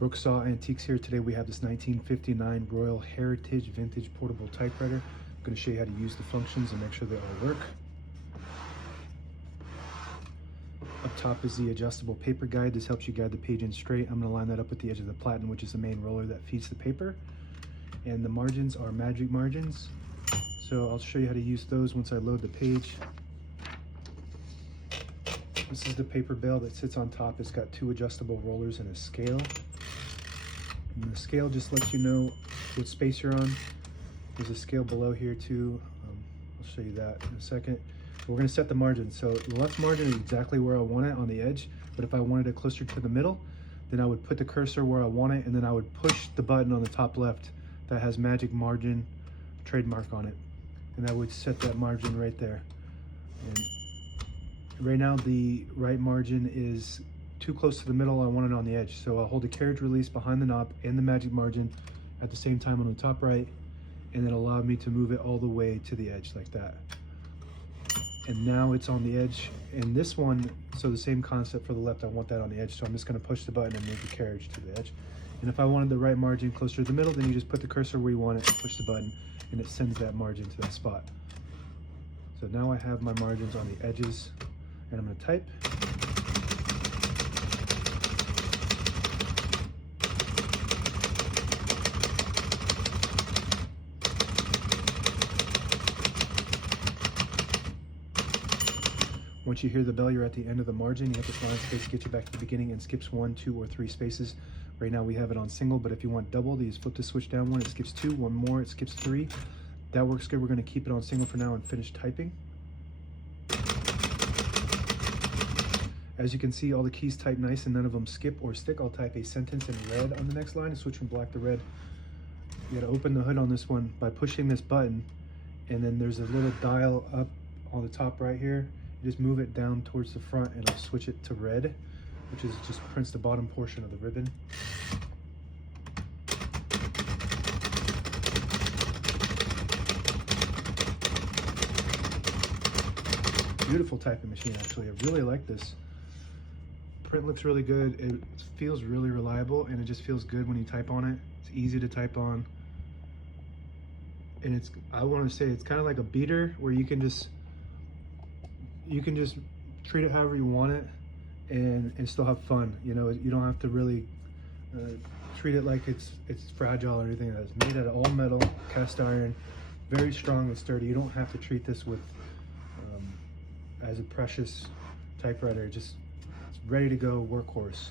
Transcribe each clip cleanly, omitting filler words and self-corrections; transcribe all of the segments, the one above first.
Brooksaw Antiques here. Today we have this 1959 Royal Heritage Vintage Portable Typewriter. I'm going to show you how to use the functions and make sure they all work. Up top is the adjustable paper guide. This helps you guide the page in straight. I'm going to line that up with the edge of the platen, which is the main roller that feeds the paper. And the margins are magic margins. So I'll show you how to use those once I load the page. This is the paper bale that sits on top. It's got two adjustable rollers and a scale. And the scale just lets you know what space you're on. There's a scale below here too. I'll show you that in a second. We're going to set the margin. So the left margin is exactly where I want it on the edge, but if I wanted it closer to the middle, then I would put the cursor where I want it, and then I would push the button on the top left that has magic margin trademark on it, and that would set that margin right there. And right now the right margin is too close to the middle. I want it on the edge, so I'll hold the carriage release behind the knob and the magic margin at the same time on the top right, and then allow me to move it all the way to the edge like that. And now it's on the edge. And this one, so the same concept for the left, I want that on the edge, so I'm just going to push the button and move the carriage to the edge. And if I wanted the right margin closer to the middle, then you just put the cursor where you want it, push the button, and it sends that margin to that spot. So now I have my margins on the edges, and I'm going to type. Once you hear the bell, you're at the end of the margin. You have this line space to get you back to the beginning and skips 1, 2, or 3 spaces. Right now we have it on single, but if you want double, you just flip the switch down 1, it skips 2, 1 more, it skips 3. That works good. We're going to keep it on single for now and finish typing. As you can see, all the keys type nice and none of them skip or stick. I'll type a sentence in red on the next line and switch from black to red. You got to open the hood on this one by pushing this button, and then there's a little dial up on the top right here. Just move it down towards the front and it'll switch it to red, which is just prints the bottom portion of the ribbon. Beautiful typing machine, actually. I really like this. Print looks really good. It feels really reliable, and it just feels good when you type on it. It's easy to type on. And I want to say it's kind of like a beater where you can just treat it however you want it and still have fun. You know, you don't have to really treat it like it's fragile or anything. It's made out of all metal, cast iron, very strong and sturdy. You don't have to treat this with as a precious typewriter. It's ready to go, workhorse.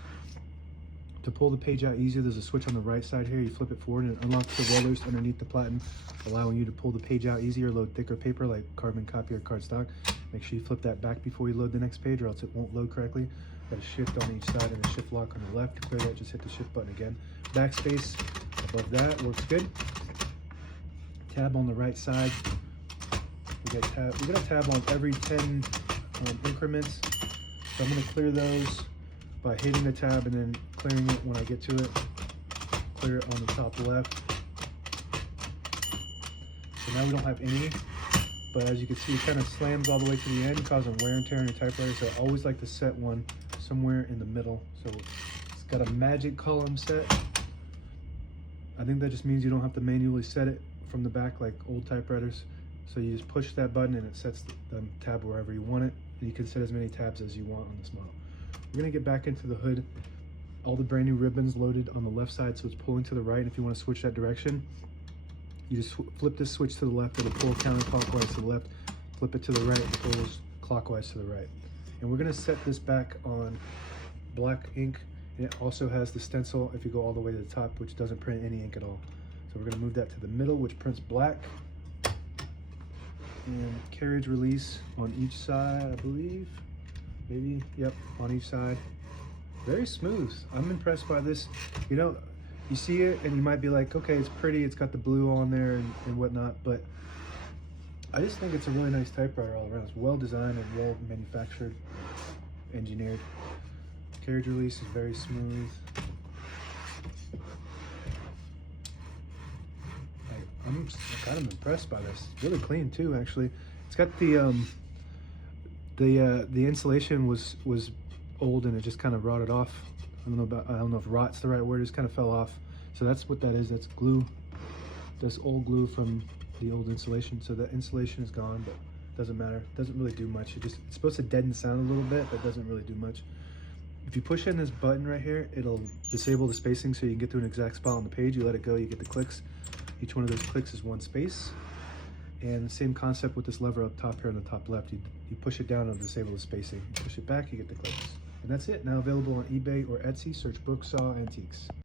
To pull the page out easier, there's a switch on the right side here. You flip it forward and it unlocks the rollers underneath the platen, allowing you to pull the page out easier, load thicker paper like carbon copy or cardstock. Make sure you flip that back before you load the next page, or else it won't load correctly. Got a shift on each side and a shift lock on the left. To clear that, just hit the shift button again. Backspace above that works good. Tab on the right side. We got a tab on every 10 increments. So I'm going to clear those by hitting the tab and then clearing it when I get to it. Clear it on the top left. So now we don't have any, but as you can see, it kind of slams all the way to the end, causing wear and tear on your typewriter. So I always like to set one somewhere in the middle. So it's got a magic column set. I think that just means you don't have to manually set it from the back like old typewriters. So you just push that button and it sets the tab wherever you want it. And you can set as many tabs as you want on this model. We're going to get back into the hood. All the brand new ribbons loaded on the left side, so it's pulling to the right. And if you want to switch that direction, you just flip this switch to the left, it'll pull counterclockwise to the left. Flip it to the right, it pulls clockwise to the right. And we're going to set this back on black ink. And it also has the stencil if you go all the way to the top, which doesn't print any ink at all. So we're going to move that to the middle, which prints black. And carriage release on each side, I believe. Maybe, yep, on each side. Very smooth. I'm impressed by this. You know, you see it and you might be like, okay, it's pretty, it's got the blue on there and whatnot, but I just think it's a really nice typewriter all around. It's well designed and well manufactured, engineered. Carriage release is very smooth. I'm kind of impressed by this. It's really clean too, actually. It's got the insulation was old and it just kind of rotted off I don't know if rot's the right word. It just kind of fell off. So that's what that is. That's glue. That's old glue from the old insulation. So the insulation is gone, but doesn't matter. It doesn't really do much. It's supposed to deaden sound a little bit, but doesn't really do much. If you push in this button right here, it'll disable the spacing so you can get to an exact spot on the page. You let it go, you get the clicks. Each one of those clicks is one space. And the same concept with this lever up top here on the top left. You push it down, it'll disable the spacing. You push it back, you get the clicks. And that's it. Now available on eBay or Etsy. Search Brooksaw Antiques.